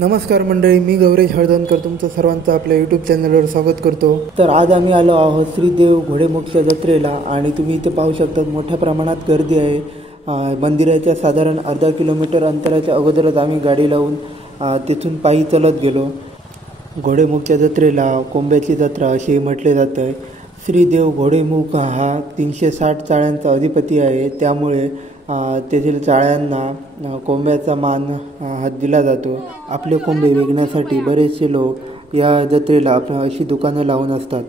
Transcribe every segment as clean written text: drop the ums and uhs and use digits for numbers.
नमस्कार मंडळी, मी गौरेश हळदणकर तुमचं सर्वांचं आपल्या यूट्यूब चॅनलवर स्वागत करतो। तर आज आम्ही आलो आहोत श्रीदेव घोडेमुखच्या जत्रेला आणि तुम्ही इथे पाहू शकता मोठ्या प्रमाणात गर्दी आहे। मंदिराच्या साधारण अर्धा किलोमीटर अंतराच्या अगोदरच आम्ही गाडी लावून तिथून पायी चालत गेलो। घोडेमुखच्या जत्रेला कोंब्याची जत्रा असे म्हटले जाते। श्रीदेव घोडेमुख हा 360 चाळ्यांचा अधिपती आहे, त्यामुळे तेथील चाळ्यांना कोंब्याचा मान दिला जातो। आपले कोंबे विकण्यासाठी बरेचसे लोक या जत्रेला अशी दुकानं लावून असतात।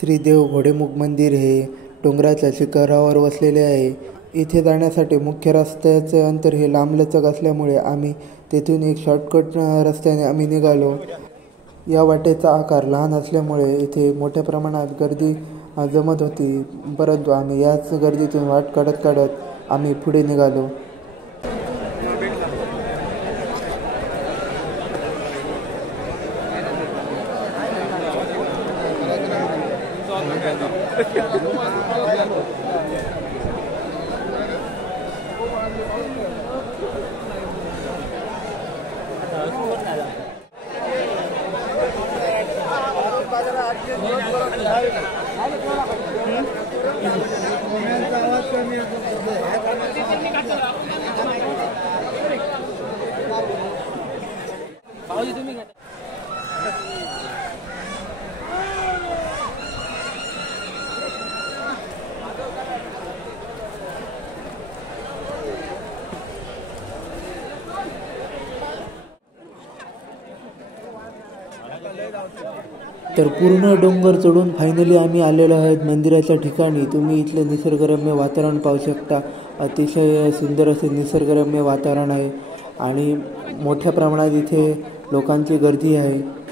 श्रीदेव घोडेमुख मंदिर हे डोंगराच्या शिखरावर वसलेले आहे। इथे जाण्यासाठी मुख्य रस्त्याचे अंतर हे लांबलचक असल्यामुळे आम्ही तेथून एक शॉर्टकट रस्त्याने आम्ही निघालो। या वाटेचा आकार लहान असल्यामुळे इथे मोठ्या प्रमाणात गर्दी जमत होती, परंतु आम्ही याच गर्दीतून वाट काढत आम्ही पुढे निघालो। तर पूर्ण डोंगर चढून फायनली आम्ही आलेलो आहोत मंदिराच्या ठिकाणी। तुम्ही इथले निसर्गरम्य वातावरण पाहू शकता। अतिशय सुंदर असे निसर्गरम्य वातावरण आहे आणि मोठ्या प्रमाणात इथे लोकांची गर्दी आहे।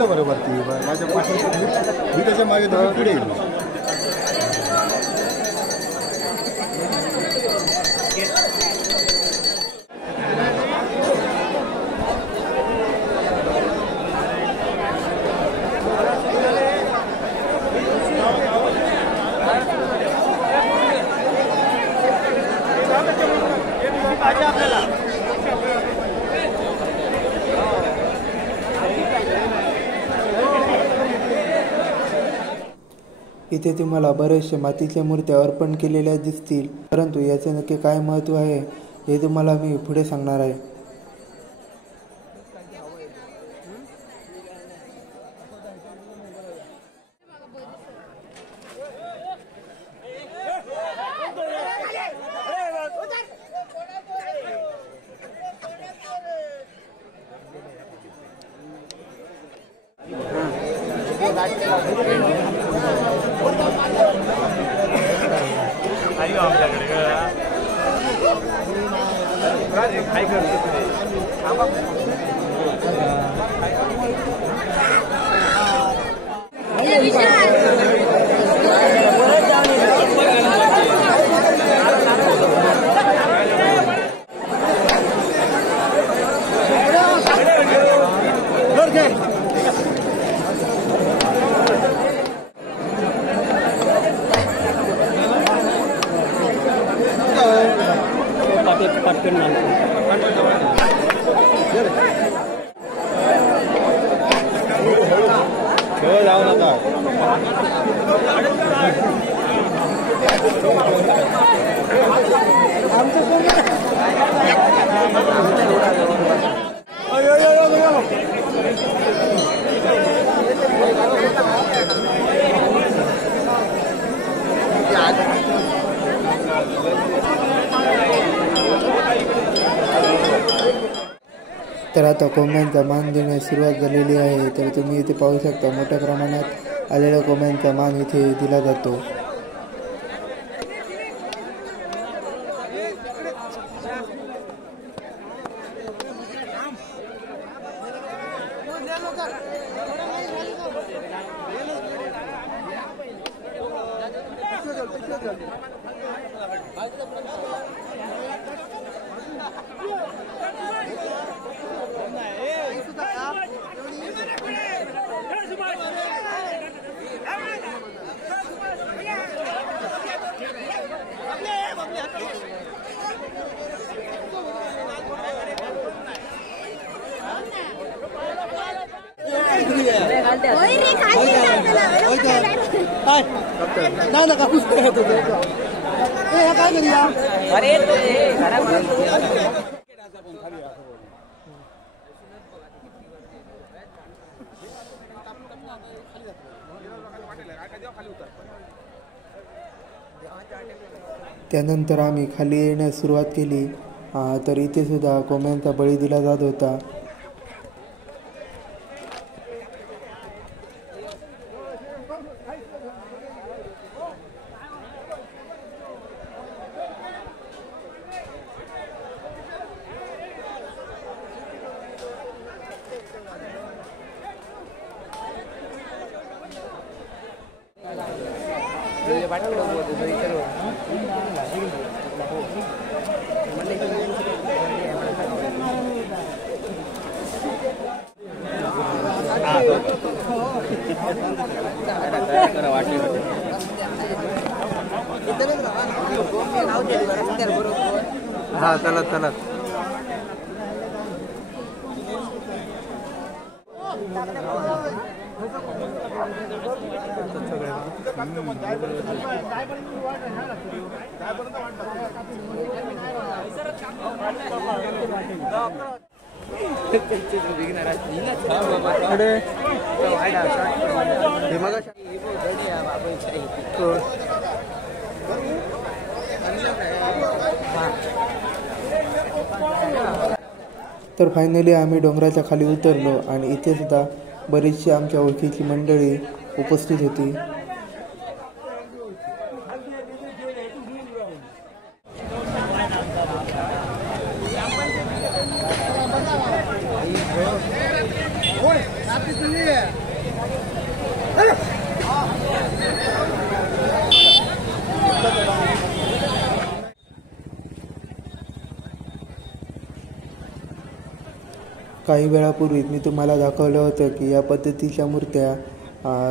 बरोबर ती माझ्या पाठी मी त्याच्या मागे पुढे गेलो। इथे तुम्हाला बरेचसे मातीच्या मूर्त्या अर्पण केलेल्या दिसतील, परंतु याचे नक्की काय महत्त्व आहे हे तुम्हाला मी पुढे सांगणार आहे। काय करतो जवळ जाऊ नका. तर आता कोंबड्यांचा मान देण्यास सुरुवात झालेली आहे. तर तुम्ही इथे पाहू शकता मोठ्या प्रमाणात आलेल्या कोंबड्यांचा मान इथे दिला जातो. त्यानंतर आम्ही खाली येण्यास सुरुवात केली. तर इथे सुद्धा कोंबड्यांचा बळी दिला जात होता. चला चला. तर फायनली आम्ही डोंगराच्या खाली उतरलो आणि इथे सुद्धा बरीचशी आमच्या ओळखीची मंडळी उपस्थित होती. काही वेळापूर्वी मी तुम्हाला दाखवलं होतं की या पद्धतीच्या मूर्त्या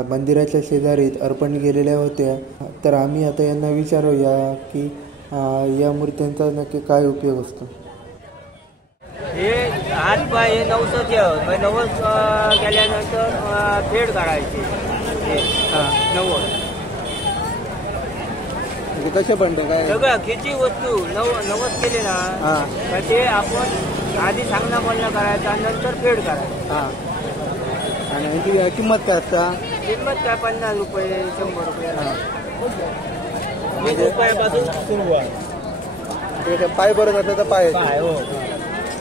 मंदिराच्या शेजारीत अर्पण केलेल्या होत्या. तर आम्ही आता यांना विचारूया की या मूर्त्यांचा नक्की काय उपयोग असतो. हे हात पाय हे नवस नवस केल्यानंतर फेड काढायची. नवस कसे बनतो काय सगळं खिची वस्तू नवस केले ना तर ते आपण आधी सांगणं बोलणं करायचं नंतर फेड करायचं. आणि यांची किंमत काय असता. किंमत काय 50 रुपये 100 रुपये 20 रुपयापासून सुरू आहे. पाय बरं नसलं तर पाय हो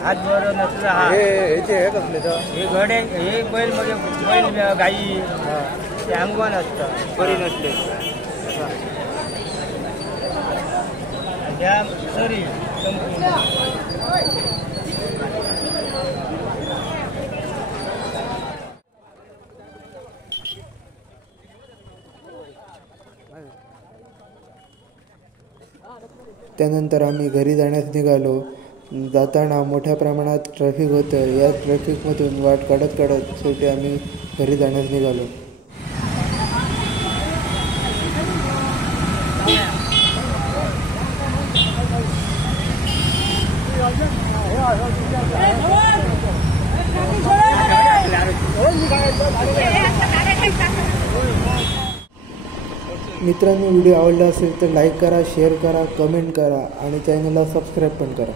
हात बरं नसलं हा हे कसले तर हे घडे हे बैल मध्ये बैल गाई ते अंगवान असतं बरी नसले त्या सरी त्यानंतर आम्ही घरी जाण्यास निघालो. जाताना मोठ्या प्रमाणात ट्रॅफिक होतं. या ट्रॅफिकमधून वाट काढत शेवटी आम्ही घरी जाण्यास निघालो. मित्रांनो व्हिडिओ आवडला असेल तर लाईक करा, शेअर करा, कमेंट करा आणि चॅनलला सबस्क्राईब पण करा.